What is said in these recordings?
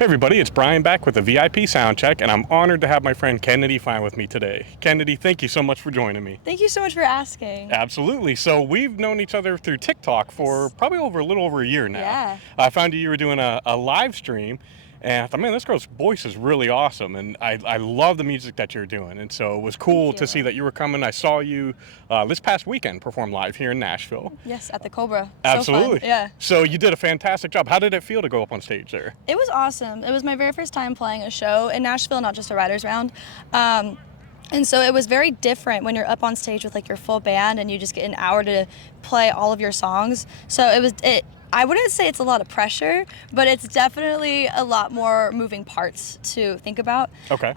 Hey everybody, it's Brian back with the VIP Soundcheck, and I'm honored to have my friend Kennedy Fine with me today. Kennedy, thank you so much for joining me. Thank you so much for asking. Absolutely. So we've known each other through TikTok for probably a little over a year now. Yeah. I found you were doing a live stream, and I thought, man, this girl's voice is really awesome, and I love the music that you're doing. And so it was cool to see that you were coming. I saw you this past weekend perform live here in Nashville. Yes, at the Cobra. Absolutely. So fun. Yeah. So you did a fantastic job. How did it feel to go up on stage there? It was awesome. It was my very first time playing a show in Nashville, not just a writer's round. And so it was very different when you're up on stage with like your full band and you just get an hour to play all of your songs. So I wouldn't say it's a lot of pressure, but it's definitely a lot more moving parts to think about. Okay.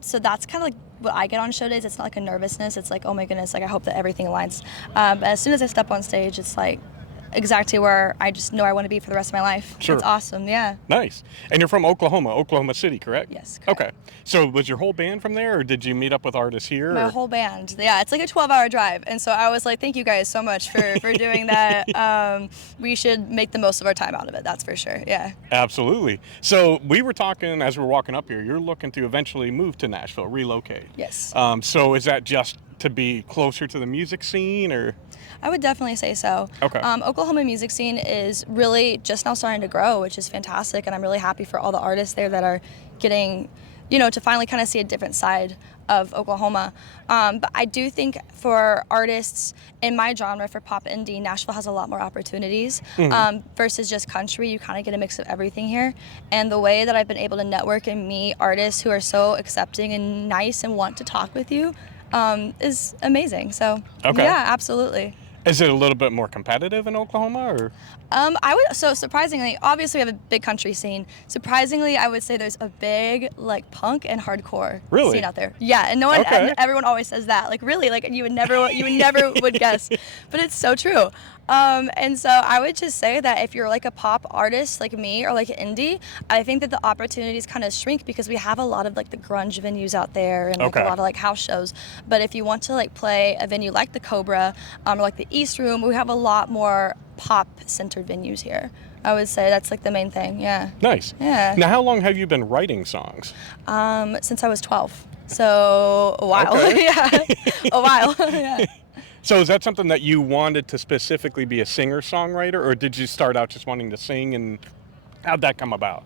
So that's kind of like what I get on show days. It's not like a nervousness. It's like, oh my goodness, like I hope that everything aligns. But as soon as I step on stage, it's like exactly where I just know I want to be for the rest of my life. Sure. It's awesome, yeah. Nice. And you're from Oklahoma City, correct? Yes, correct. Okay. So was your whole band from there, or did you meet up with artists here? My whole band. Yeah, it's like a 12-hour drive. And so I was like, thank you guys so much for doing that. We should make the most of our time out of it, that's for sure, yeah. Absolutely. So we were talking as we were walking up here, you're looking to eventually move to Nashville, relocate. Yes. So is that just to be closer to the music scene, or? I would definitely say so. Okay. Oklahoma music scene is really just now starting to grow, which is fantastic, and I'm really happy for all the artists there that are getting, to finally kind of see a different side of Oklahoma. But I do think for artists in my genre, for pop indie, Nashville has a lot more opportunities versus just country. You kind of get a mix of everything here. And the way that I've been able to network and meet artists who are so accepting and nice and want to talk with you is amazing. So yeah, absolutely. Is it a little bit more competitive in Oklahoma, or? So surprisingly, obviously we have a big country scene. Surprisingly, I would say there's a big like punk and hardcore scene out there. Yeah, and no one, everyone always says that. Like really, like you would never would guess, but it's so true. And so I would just say that if you're like a pop artist like me or like indie, I think that the opportunities kind of shrink because we have a lot of like the grunge venues out there and like a lot of like house shows. But if you want to like play a venue like the Cobra or like the East Room, we have a lot more pop-centered venues here. I would say that's like the main thing, yeah. Nice. Yeah. Now, how long have you been writing songs? Since I was 12. So a while. Yeah. A while. Yeah. So is that something that you wanted to specifically be a singer-songwriter, or did you start out just wanting to sing, and how'd that come about?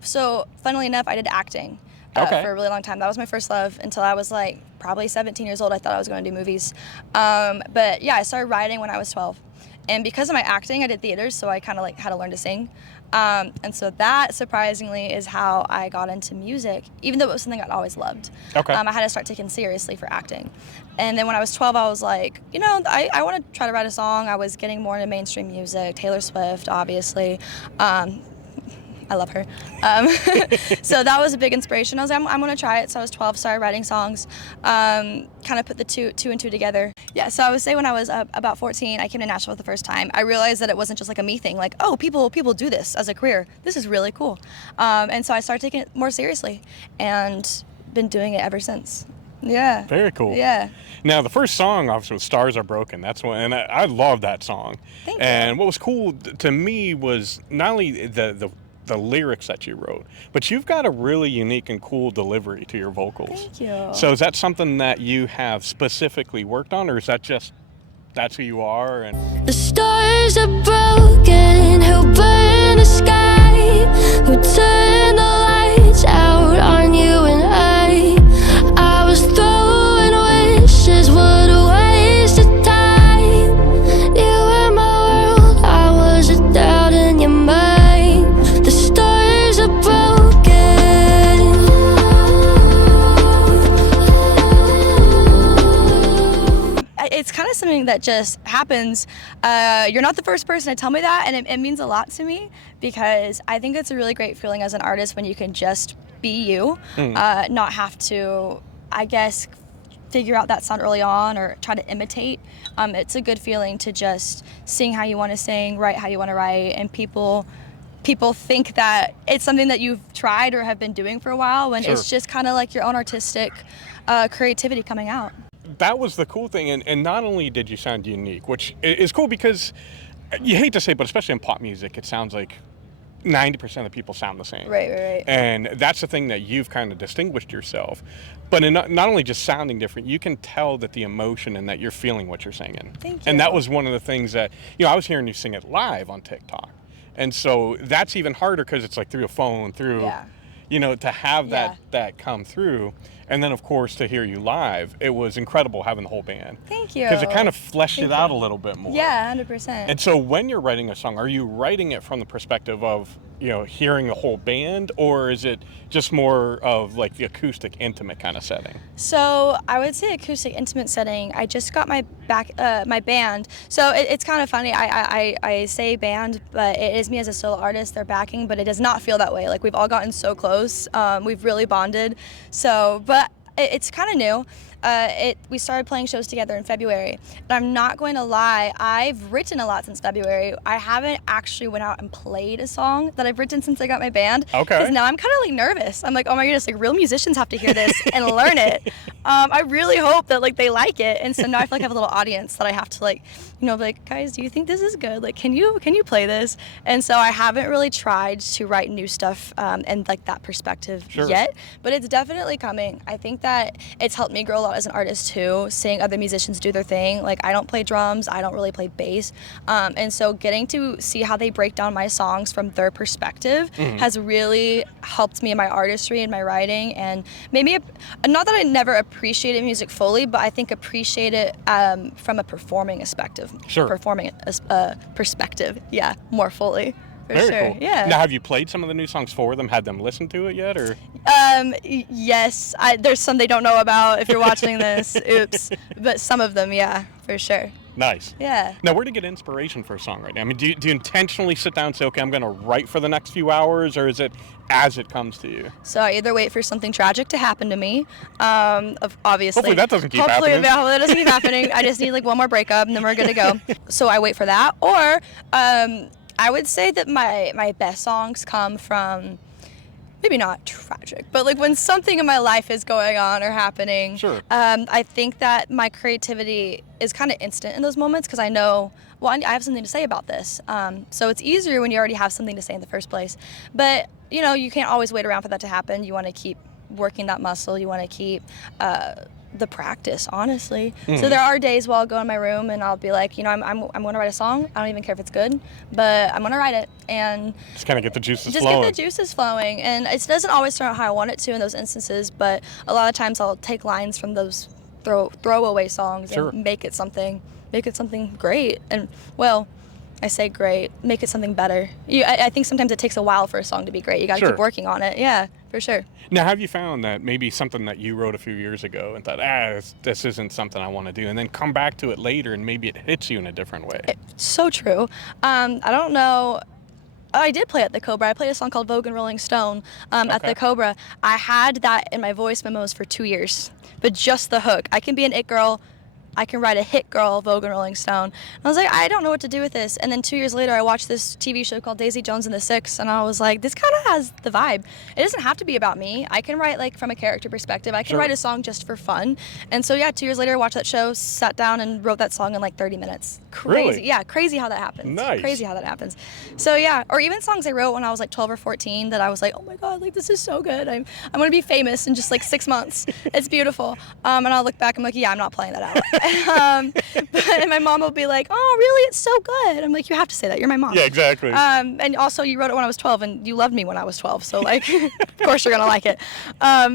So funnily enough, I did acting for a really long time. That was my first love until I was like probably 17 years old. I thought I was going to do movies. But yeah, I started writing when I was 12. And because of my acting, I did theaters, so I kind of like had to learn to sing. And so that, surprisingly, is how I got into music, even though it was something I'd always loved. Okay. I had to start taking seriously for acting. And then when I was 12, I was like, I want to try to write a song. I was getting more into mainstream music, Taylor Swift, obviously. I love her. So that was a big inspiration. I was like, I'm going to try it. So I was 12, started writing songs, kind of put the two and two together. Yeah, so I would say when I was about 14, I came to Nashville for the first time. I realized that it wasn't just like a me thing, like, oh, people do this as a career. This is really cool. And so I started taking it more seriously and been doing it ever since. Yeah. Very cool. Yeah. Now, the first song, obviously, was Stars Are Broken. That's one, and I love that song. Thank you. And what was cool to me was not only the lyrics that you wrote, but you've got a really unique and cool delivery to your vocals. Thank you. So is that something that you have specifically worked on, or is that just that's who you are? And the stars are broken, who burn the sky, who turn the lights out on you and I was throwing wishes, what a waste of time. You were my world, I was a doubt in your mind. It's kind of something that just happens. You're not the first person to tell me that, and it means a lot to me because I think it's a really great feeling as an artist when you can just be you, not have to, I guess, figure out that sound early on or try to imitate. It's a good feeling to just sing how you want to sing, write how you want to write, and people think that it's something that you've tried or have been doing for a while when it's just kind of like your own artistic creativity coming out. That was the cool thing, and not only did you sound unique, which is cool because you hate to say it, but especially in pop music, it sounds like 90% of people sound the same. Right. And that's the thing that you've kind of distinguished yourself. But in not only just sounding different, you can tell that the emotion and that you're feeling what you're singing. Thank you. And that was one of the things that, I was hearing you sing it live on TikTok. And so that's even harder because it's like through a phone, to have that come through. And then, of course, to hear you live, it was incredible having the whole band. Thank you. Because it kind of fleshed it out a little bit more. Yeah, 100%. And so when you're writing a song, are you writing it from the perspective of, hearing the whole band, or is it just more of like the acoustic, intimate kind of setting? So I would say acoustic, intimate setting. I just got my band. So it's kind of funny. I say band, but it is me as a solo artist. They're backing, but it does not feel that way. Like we've all gotten so close. We've really bonded. So, but it's kind of new. We started playing shows together in February, and I'm not going to lie, I've written a lot since February. I haven't actually went out and played a song that I've written since I got my band. Okay. Because now I'm kind of like nervous. I'm like, oh my goodness, like real musicians have to hear this and learn it. I really hope that like they like it, and so now I feel like I have a little audience that I have to like, be like, guys, do you think this is good? Like, can you play this? And so I haven't really tried to write new stuff and like that perspective yet, but it's definitely coming. I think that it's helped me grow a lot as an artist too, seeing other musicians do their thing. Like I don't play drums, I don't really play bass, and so getting to see how they break down my songs from their perspective has really helped me in my artistry and my writing, and maybe not that I never appreciated music fully, but I think appreciate it from a performing perspective. More fully. Very cool. Yeah. Now, have you played some of the new songs for them? Had them listened to it yet, or? Yes. There's some they don't know about. If you're watching this, oops. But some of them, yeah, for sure. Nice. Yeah. Now, where do you get inspiration for a song right now? I mean, do you intentionally sit down and say, okay, I'm going to write for the next few hours, or is it as it comes to you? So I either wait for something tragic to happen to me, obviously. Hopefully that doesn't keep happening. Hopefully that doesn't keep happening. I just need like one more breakup, and then we're good to go. So I wait for that, or I would say that my best songs come from, maybe not tragic, but like when something in my life is going on or happening. Sure. I think that my creativity is kind of instant in those moments because I know, well, I have something to say about this. So it's easier when you already have something to say in the first place. But, you can't always wait around for that to happen. You want to keep working that muscle. You want to keep the practice, honestly. So there are days where I'll go in my room and I'll be like, I'm going to write a song. I don't even care if it's good, but I'm going to write it and just kind of get the juices flowing. And it doesn't always turn out how I want it to in those instances, but a lot of times I'll take lines from those throwaway songs and make it something great. And well, I say great, make it something better. I think sometimes it takes a while for a song to be great. You got to keep working on it. Yeah, for sure. Now, have you found that maybe something that you wrote a few years ago and thought, this isn't something I want to do, and then come back to it later and maybe it hits you in a different way? It's so true. I don't know. I did play at the Cobra. I played a song called Vogue and Rolling Stone at the Cobra. I had that in my voice memos for 2 years, but just the hook. I can be an it girl. I can write a hit girl, Vogue and Rolling Stone. And I was like, I don't know what to do with this. And then 2 years later, I watched this TV show called Daisy Jones and the Six, and I was like, this kind of has the vibe. It doesn't have to be about me. I can write like from a character perspective. I can write a song just for fun. And so 2 years later, I watched that show, sat down and wrote that song in like 30 minutes. Crazy. Really? Yeah, crazy how that happens. Nice. Crazy how that happens. So yeah, or even songs I wrote when I was like 12 or 14 that I was like, oh my God, like this is so good. I'm going to be famous in just like 6 months. It's beautiful. And I'll look back, I'm like, yeah, I'm not playing that out. And my mom will be like, oh, really? It's so good. I'm like, you have to say that. You're my mom. Yeah, exactly. And also, you wrote it when I was 12, and you loved me when I was 12. So, like, of course you're going to like it.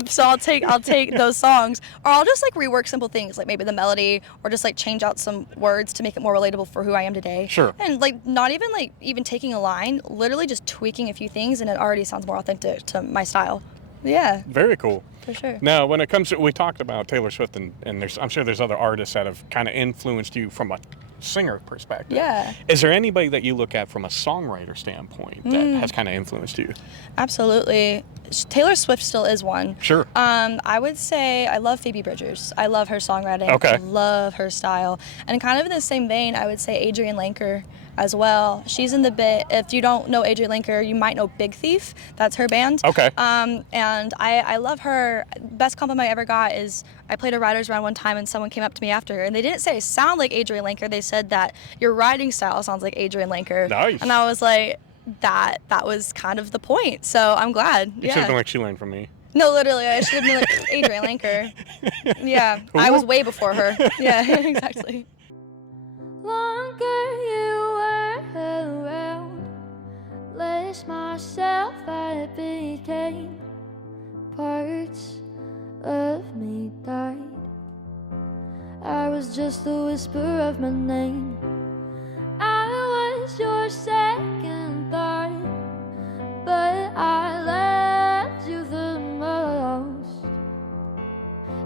So I'll take those songs, or I'll just, like, rework simple things, like maybe the melody, or just, like, change out some words to make it more relatable for who I am today. Sure. And, like, not even, like, even taking a line, literally just tweaking a few things, and it already sounds more authentic to my style. Yeah. Very cool. For sure. Now, when it comes to, we talked about Taylor Swift, and I'm sure there's other artists that have kind of influenced you from a singer perspective. Yeah. Is there anybody that you look at from a songwriter standpoint that has kind of influenced you? Absolutely. Taylor Swift still is one. Sure. I would say I love Phoebe Bridgers. I love her songwriting. Okay. I love her style. And kind of in the same vein, I would say Adrienne Lenker as well. She's in the bit, if you don't know Adrienne Lenker, you might know Big Thief. That's her band. Okay. And I love her. Best compliment I ever got is I played a writer's round one time and someone came up to me after and they didn't say I sound like Adrienne Lenker. They said that your writing style sounds like Adrienne Lenker. Nice. And I was like, that was kind of the point. So I'm glad. You should have been like she learned from me. No, literally, I should have been like Adrienne Lanker. Yeah, I was way before her. Yeah, exactly. Longer you were around, less myself I became. Parts of me died. I was just the whisper of my name. I was your second thought, but I loved you the most.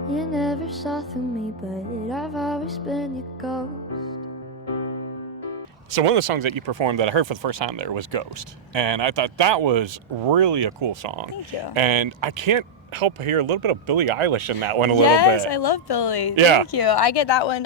You never saw through me, but I've always been your ghost. So one of the songs that you performed that I heard for the first time there was Ghost. And I thought that was really a cool song. Thank you. And I can't help but hear a little bit of Billie Eilish in that one a little bit. Yes, I love Billie. Yeah. Thank you. I get that one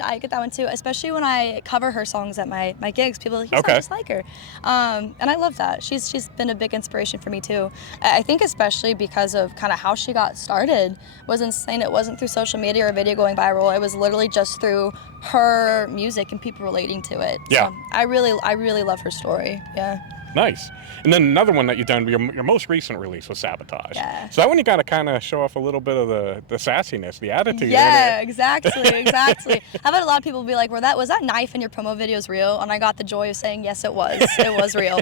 too, especially when I cover her songs at my gigs. People are like, you sound just like her. And I love that. She's been a big inspiration for me too. I think especially because of kind of how she got started was insane. It wasn't through social media or a video going viral. It was literally just through her music and people relating to it. Yeah. So I really love her story. Yeah. Nice. And then another one that you've done, your most recent release was Sabotage. Yeah. So that one you got to kind of show off a little bit of the sassiness, the attitude. Yeah, exactly. I've had a lot of people be like, was that knife in your promo videos real? And I got the joy of saying, yes, it was. It was real.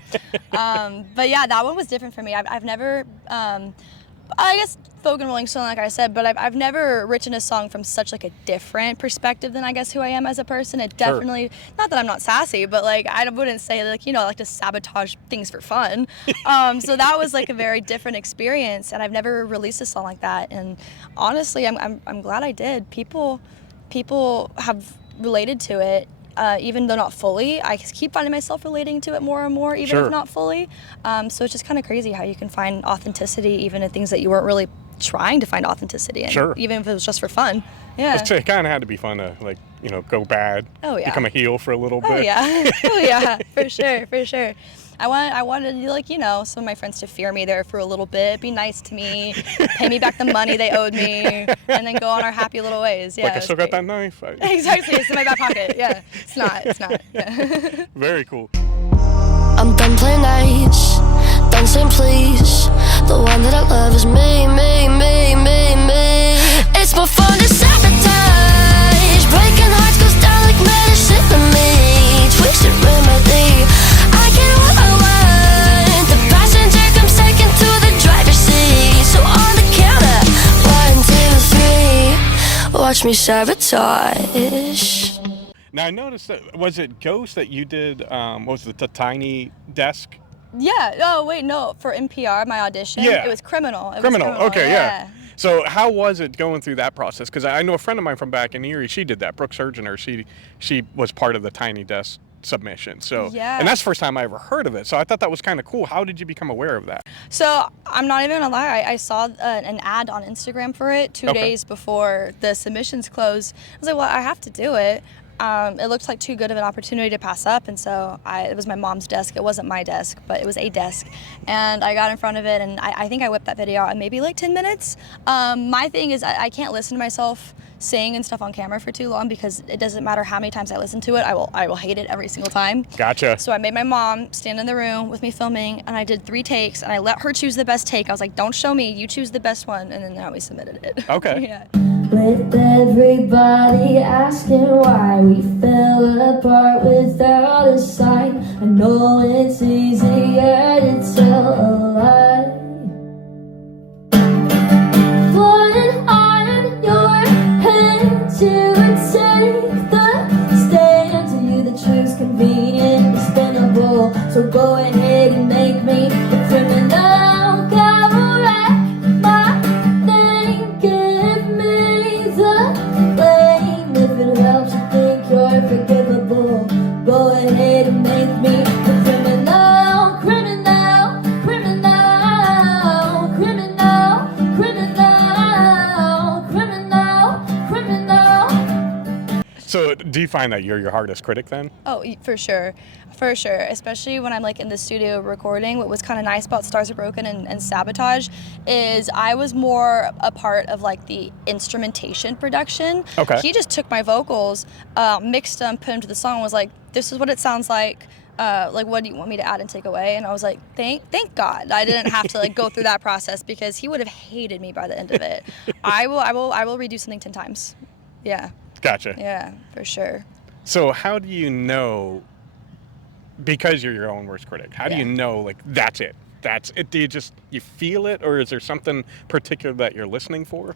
But yeah, that one was different for me. I've never, I guess folk and Rolling Stone, like I said, but I've never written a song from such like a different perspective than I guess who I am as a person. It definitely, not that I'm not sassy, but like I wouldn't say like, I like to sabotage things for fun. So that was like a very different experience, and I've never released a song like that. And honestly, I'm glad I did. People have related to it. Even though not fully, I keep finding myself relating to it more and more, even if not fully. So it's just kind of crazy how you can find authenticity even in things that you weren't really trying to find authenticity in, even if it was just for fun. Yeah. It kind of had to be fun to go bad, become a heel for a little bit. Oh yeah, for sure. I wanted some of my friends to fear me there for a little bit, be nice to me, pay me back the money they owed me, and then go on our happy little ways. Yeah, like I still got that knife. Exactly, it's in my back pocket. Yeah, it's not. Yeah. Very cool. I'm done playing nice, done saying please. The one that I love is me. It's more fun to sabotage. Breaking hearts goes down like medicine to me. Twisted remedy. I get what I want. The passenger comes second to the driver's seat. So on the counter, 1, 2, 3, watch me sabotage. Now I noticed that, was it Ghost that you did, what was it, the Tiny Desk? Yeah, oh wait, no, for NPR, my audition, it was Criminal. Criminal, okay, yeah. So how was it going through that process? Because I know a friend of mine from back in Erie, she did that, Brooke Surgener, she was part of the Tiny Desk submission. So, and that's the first time I ever heard of it. So I thought that was kind of cool. How did you become aware of that? So I'm not even gonna lie, I saw an ad on Instagram for it 2 days before the submissions closed. I was like, well, I have to do it. It looked like too good of an opportunity to pass up, and so it was my mom's desk. It wasn't my desk, but it was a desk, and I got in front of it, and I think I whipped that video out in maybe like 10 minutes. My thing is I can't listen to myself sing and stuff on camera for too long because it doesn't matter how many times I listen to it, I will hate it every single time. Gotcha. So I made my mom stand in the room with me filming, and I did 3 takes, and I let her choose the best take. I was like, don't show me, you choose the best one, and then now we submitted it. Okay. Yeah. With everybody asking why we fell apart without a sign. I know it's easier to tell a lie. One on your head to take the stand. To you the truth's convenient, understandable. So go ahead and make me a criminal. Forgivable. Go ahead and make me a criminal. So do you find that you're your hardest critic then? Oh, for sure. Especially when I'm like in the studio recording. What was kind of nice about Stars Are Broken and Sabotage is I was more a part of like the instrumentation production. Okay. He just took my vocals, mixed them, put them to the song, and was like, this is what it sounds like. like, what do you want me to add and take away? And I was like, thank God I didn't have to like go through that process, because he would have hated me by the end of it. I will redo something 10 times. Yeah. Gotcha. Yeah, for sure. So how do you know, because you're your own worst critic, how do you know, like, that's it? Do you feel it, or is there something particular that you're listening for?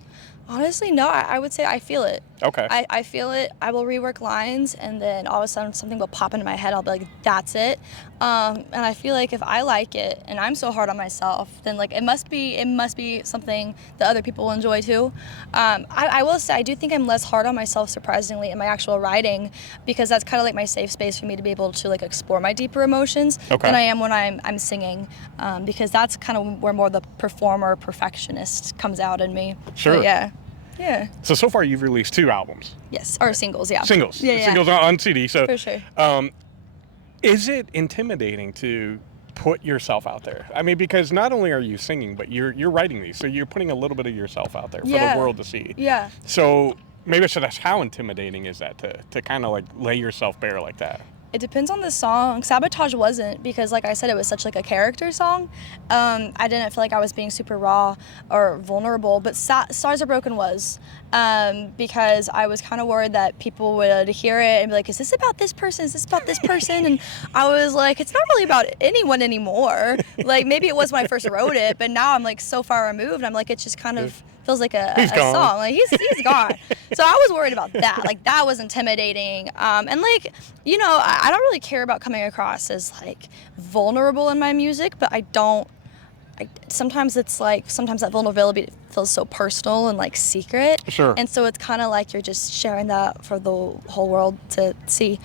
Honestly, no, I would say I feel it. Okay. I feel it. I will rework lines, and then all of a sudden something will pop into my head. I'll be like, that's it. And I feel like if I like it, and I'm so hard on myself, then like it must be something that other people will enjoy too. I will say I do think I'm less hard on myself, surprisingly, in my actual writing, because that's kind of like my safe space for me to be able to like explore my deeper emotions than I am when I'm singing, because that's kind of where more the performer perfectionist comes out in me. Sure. But yeah. Yeah. So far you've released 2 albums. Yes, or singles, yeah. Singles. Yeah. Singles on CD. So for sure. Is it intimidating to put yourself out there? I mean, because not only are you singing, but you're writing these, so you're putting a little bit of yourself out there for the world to see. Yeah. So maybe I should ask, how intimidating is that to kind of like lay yourself bare like that? It depends on the song. Sabotage wasn't, because like I said, it was such like a character song. I didn't feel like I was being super raw or vulnerable, but Stars Are Broken was, because I was kind of worried that people would hear it and be like, is this about this person? Is this about this person? And I was like, it's not really about anyone anymore. Like, maybe it was when I first wrote it, but now I'm like so far removed. I'm like, it just kind of feels like a song. Like he's gone. So I was worried about that. Like that was intimidating. And like, you know, I don't really care about coming across as like vulnerable in my music, but sometimes that vulnerability feels so personal and like secret. Sure. And so it's kind of like you're just sharing that for the whole world to see.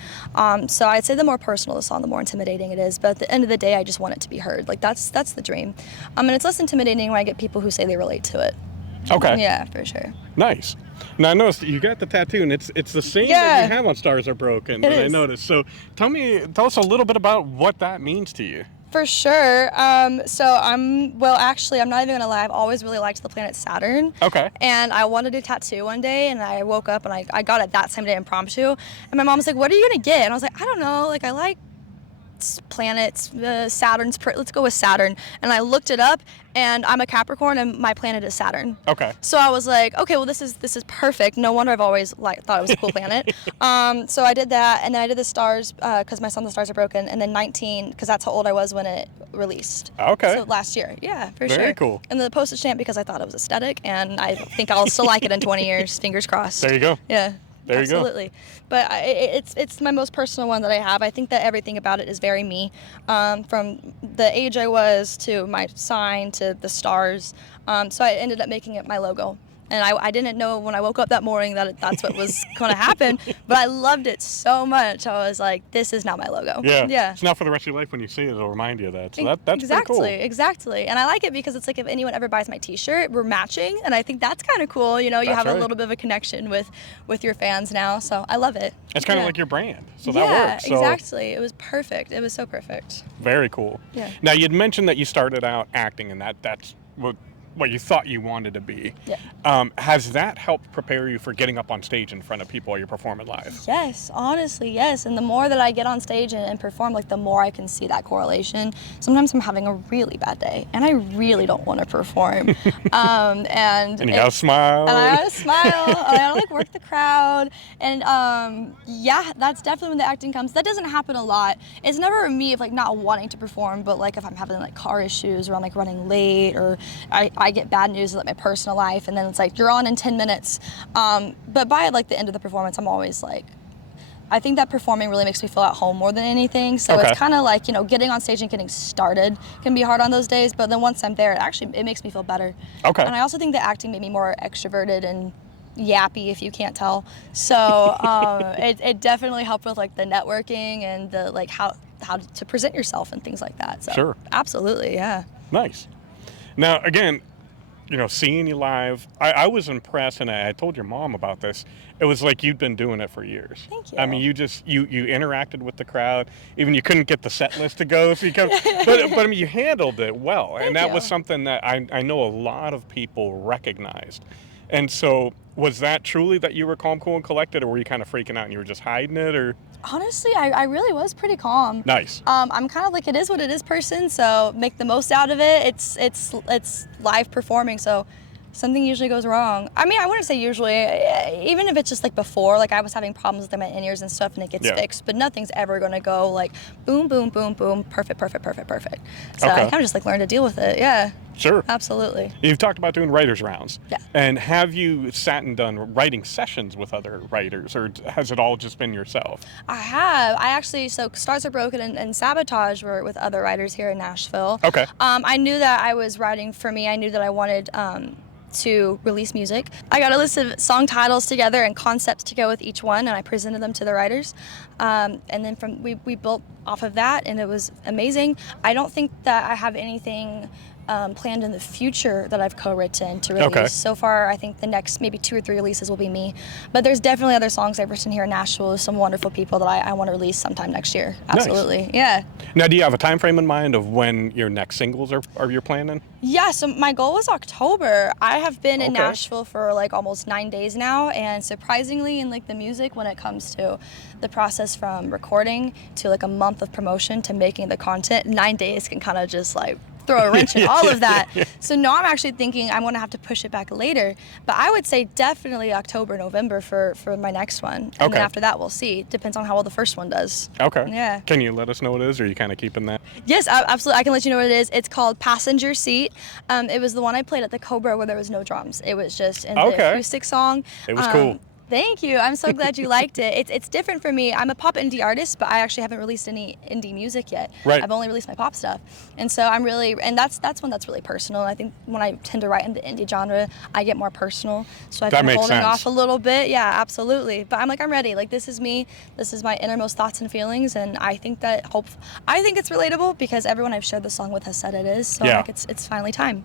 So I'd say the more personal the song, the more intimidating it is. But at the end of the day, I just want it to be heard. Like that's the dream. And it's less intimidating when I get people who say they relate to it. Okay. Yeah, for sure. Nice. Now I noticed you got the tattoo, and it's the same that you have on Stars Are Broken. I noticed. So tell us a little bit about what that means to you. For sure. So I'm not even gonna lie, I've always really liked the planet Saturn. Okay. And I wanted a tattoo one day, and I woke up and I got it that same day impromptu. And my mom was like, what are you gonna get? And I was like, I don't know, like I like planets, let's go with Saturn. And I looked it up, and I'm a Capricorn, and my planet is Saturn. Okay. So I was like, okay, well this is perfect. No wonder I've always thought it was a cool planet. So I did that, and then I did the stars because my song The Stars Are Broken, and then 19 because that's how old I was when it released. Okay. So last year, yeah, for sure. Very cool. And the postage stamp because I thought it was aesthetic, and I think I'll still like it in 20 years. Fingers crossed. There you go. Yeah. There you go. Absolutely. But it's my most personal one that I have. I think that everything about it is very me, from the age I was to my sign to the stars. So I ended up making it my logo. And I didn't know when I woke up that morning that that's what was going to happen, but I loved it so much. I was like, this is now my logo. Yeah. Yeah. It's now for the rest of your life when you see it, it'll remind you of that. So that's exactly, pretty cool. Exactly. And I like it because it's like if anyone ever buys my t-shirt, we're matching. And I think that's kind of cool. You know, you have a little bit of a connection with your fans now. So I love it. It's kind of like your brand. So that works. So exactly. It was perfect. It was so perfect. Very cool. Yeah. Now, you'd mentioned that you started out acting, and that's what you thought you wanted to be. Yeah. Has that helped prepare you for getting up on stage in front of people while you're performing live? Yes, honestly, yes. And the more that I get on stage and perform, like the more I can see that correlation. Sometimes I'm having a really bad day, and I really don't want to perform. And you gotta smile. And I gotta smile. And I gotta like work the crowd. And yeah, that's definitely when the acting comes. That doesn't happen a lot. It's never me of like not wanting to perform, but like if I'm having like car issues or I'm like running late or I get bad news about my personal life, and then it's like, you're on in 10 minutes. But by like the end of the performance, I'm always like, I think that performing really makes me feel at home more than anything. So it's kind of like, you know, getting on stage and getting started can be hard on those days. But then once I'm there, it makes me feel better. Okay. And I also think that acting made me more extroverted and yappy, if you can't tell. So it definitely helped with like the networking and the like how to present yourself and things like that. So sure. Absolutely, yeah. Nice. Now, again, you know, seeing you live, I was impressed, and I told your mom about this. It was like you'd been doing it for years. Thank you. I mean, you interacted with the crowd. Even you couldn't get the set list to go, so you but I mean, you handled it well, and that was something that I know a lot of people recognized. And so, was that truly that you were calm, cool, and collected, or were you kind of freaking out and you were just hiding it, or? Honestly, I really was pretty calm. Nice. I'm kind of like it is what it is person, so make the most out of it. It's live performing, so something usually goes wrong. I mean, I wouldn't say usually, even if it's just like before, like I was having problems with my in-ears and stuff and it gets fixed, but nothing's ever gonna go like boom, boom, boom, boom, perfect, perfect, perfect, perfect. So I kind of just like learned to deal with it, yeah. Sure. Absolutely. You've talked about doing writers' rounds. Yeah. And have you sat and done writing sessions with other writers, or has it all just been yourself? I have. I actually, so Stars Are Broken and Sabotage were with other writers here in Nashville. Okay. I knew that I was writing for me. I knew that I wanted to release music. I got a list of song titles together and concepts to go with each one, and I presented them to the writers. And then we built off of that, and it was amazing. I don't think that I have anything planned in the future that I've co-written to release. Okay. So far, I think the next maybe 2 or 3 releases will be me. But there's definitely other songs I've written here in Nashville with some wonderful people that I want to release sometime next year. Absolutely. Nice. Yeah. Now, do you have a time frame in mind of when your next singles are you're planning? Yeah, so my goal was October. I have been in Nashville for like almost 9 days now, and surprisingly in like the music, when it comes to the process from recording to like a month of promotion to making the content, 9 days can kind of just like throw a wrench in all of that. So now I'm actually thinking I'm going to have to push it back later. But I would say definitely October, November for my next one. And then after that, we'll see. Depends on how well the first one does. Okay. Yeah. Can you let us know what it is, or are you kind of keeping that? Yes, absolutely. I can let you know what it is. It's called Passenger Seat. It was the one I played at the Cobra where there was no drums. It was just an acoustic song. It was cool. Thank you. I'm so glad you liked it. It's different for me. I'm a pop indie artist, but I actually haven't released any indie music yet. Right. I've only released my pop stuff. And so I'm really, and that's one that's really personal. I think when I tend to write in the indie genre, I get more personal. So I've been holding off a little bit. Yeah, absolutely. But I'm like, I'm ready. Like, this is me. This is my innermost thoughts and feelings. And I think that I think it's relatable because everyone I've shared the song with has said it is. So like it's finally time.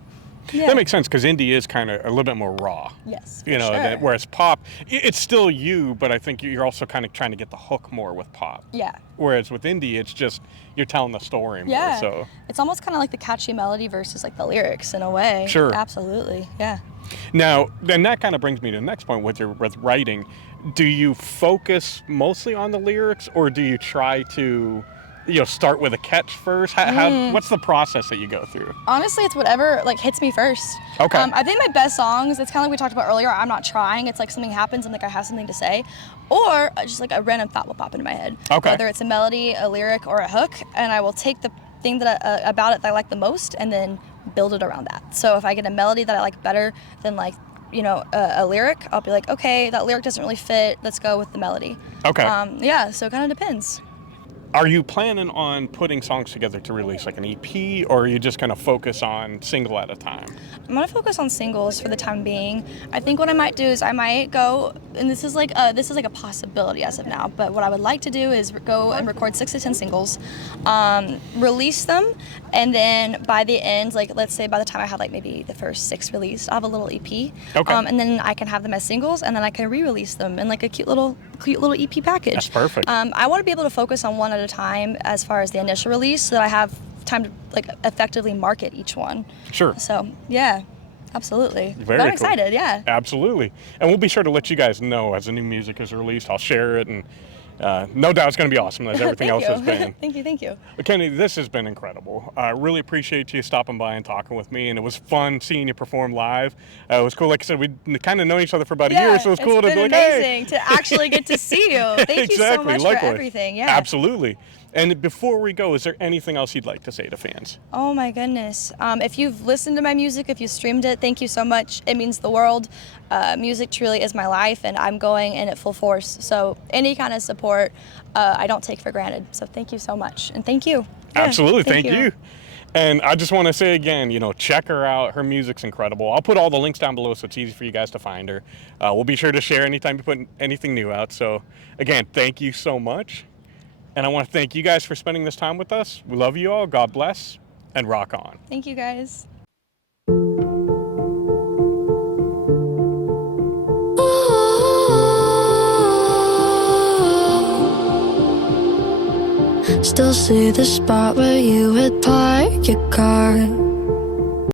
Yeah. That makes sense, because indie is kind of a little bit more raw. Yes, you know, sure. Whereas pop, it's still you, but I think you're also kind of trying to get the hook more with pop. Yeah. Whereas with indie, it's just you're telling the story more. Yeah. So it's almost kind of like the catchy melody versus like the lyrics in a way. Sure. Absolutely. Yeah. Now, then that kind of brings me to the next point with writing. Do you focus mostly on the lyrics, or do you try to start with a catch first? What's the process that you go through? Honestly, it's whatever like hits me first. Okay. I think my best songs, it's kind of like we talked about earlier, I'm not trying. It's like something happens and like I have something to say, or just like a random thought will pop into my head. Okay. Whether it's a melody, a lyric, or a hook, and I will take the thing that about it that I like the most and then build it around that. So if I get a melody that I like better than like a lyric, I'll be like, okay, that lyric doesn't really fit. Let's go with the melody. Okay. Yeah. So it kind of depends. Are you planning on putting songs together to release like an EP, or are you just going to focus on single at a time? I'm going to focus on singles for the time being. I think what I might do is I might go, and this is like a possibility as of now, but what I would like to do is go and record 6 to 10 singles, release them, and then by the end, like let's say by the time I had like maybe the first 6 released, I'll have a little EP. Okay. And then I can have them as singles, and then I can re-release them in like a cute little EP package. That's perfect. I want to be able to focus on one at a time as far as the initial release, so that I have time to like effectively market each one. Sure. So yeah, absolutely. Very I'm cool. excited. Yeah. Absolutely. And we'll be sure to let you guys know as the new music is released. I'll share it, and no doubt it's going to be awesome as everything else has been. Thank you. Kenny, this has been incredible. I really appreciate you stopping by and talking with me, and it was fun seeing you perform live. It was cool. Like I said, we kind of know each other for about a year, so it was cool to be like, it's been amazing to actually get to see you. Thank you so much Likewise. for everything. Yeah. Absolutely. And before we go, is there anything else you'd like to say to fans? Oh my goodness. If you've listened to my music, if you streamed it, thank you so much. It means the world. Music truly is my life, and I'm going in at full force. So any kind of support, I don't take for granted. So thank you so much. And thank you. Yeah, Absolutely. Thank you. And I just want to say again, check her out. Her music's incredible. I'll put all the links down below so it's easy for you guys to find her. We'll be sure to share anytime you put anything new out. So again, thank you so much. And I want to thank you guys for spending this time with us. We love you all. God bless, and rock on. Thank you guys. Still see the spot where you would park your car.